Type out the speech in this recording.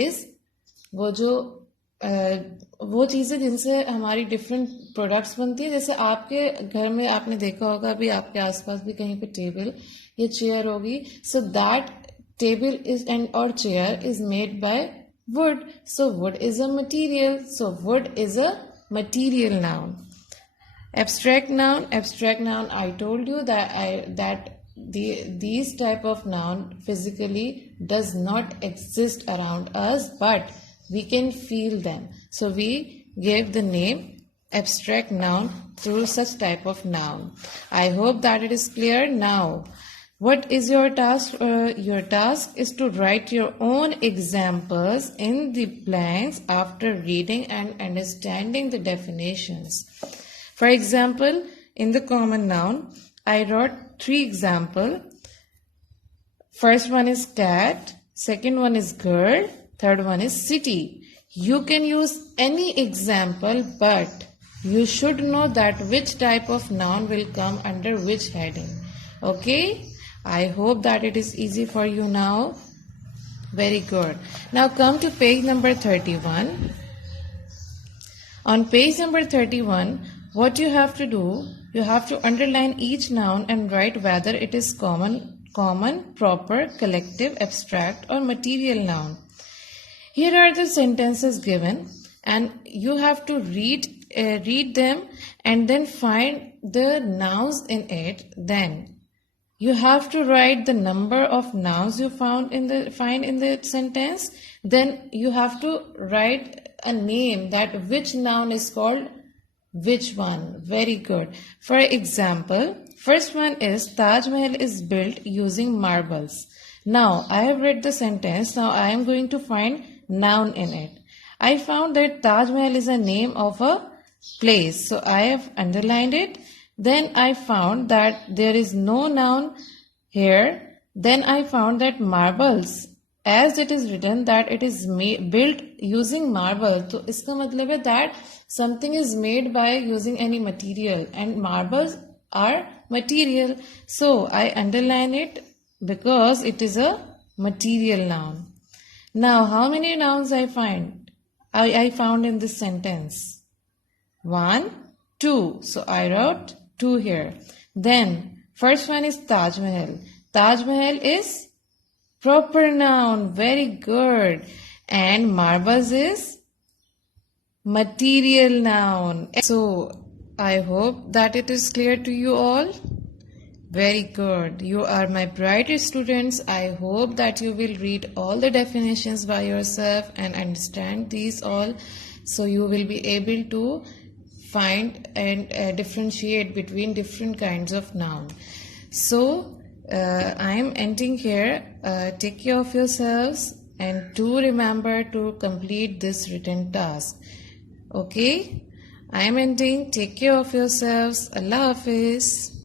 is वो चीज़ें जिनसे हमारी डिफरेंट प्रोडक्ट्स बनती है. जैसे आपके घर में आपने देखा होगा अभी आपके आसपास भी कहीं पे टेबल या चेयर होगी. So that table is and और chair is made by wood. So wood is a material. So wood is a material noun. Abstract noun. I told you that these type of noun physically does not exist around us, but we can feel them. So we gave the name abstract noun through such type of noun. I hope that it is clear now. What is your task? Your task is to write your own examples in the blanks after reading and understanding the definitions. For example, in the common noun, I wrote 3 examples. First one is cat, second one is girl, third one is city. You can use any example, but you should know that which type of noun will come under which heading. Okay? I hope that it is easy for you now. Very good. Now come to page number 31. On page number 31, what you have to do, you have to underline each noun and write whether it is common, proper, collective, abstract or material noun. Here are the sentences given and you have to read them and then find the nouns in it. Then you have to write the number of nouns you find in the sentence. Then you have to write a name that which noun is called which one. Very good. For example, first one is Taj Mahal is built using marbles. Now I have read the sentence. Now I am going to find noun in it. I found that Taj Mahal is a name of a place. So I have underlined it. Then I found that there is no noun here. Then I found that marbles, as it is written that it is built using marble. So iska matlab hai that something is made by using any material and marbles are material. So I underline it because it is a material noun. Now how many nouns I found in this sentence? 1, 2. So I wrote 2 here. Then first one is Taj Mahal. Taj Mahal is proper noun. Very good. And marbles is material noun. So I hope that it is clear to you all. Very good. You are my brightest students. I hope that you will read all the definitions by yourself and understand these all. So you will be able to find and differentiate between different kinds of noun. So I am ending here. Take care of yourselves and do remember to complete this written task. Okay? I am ending. Take care of yourselves. Allah Hafiz.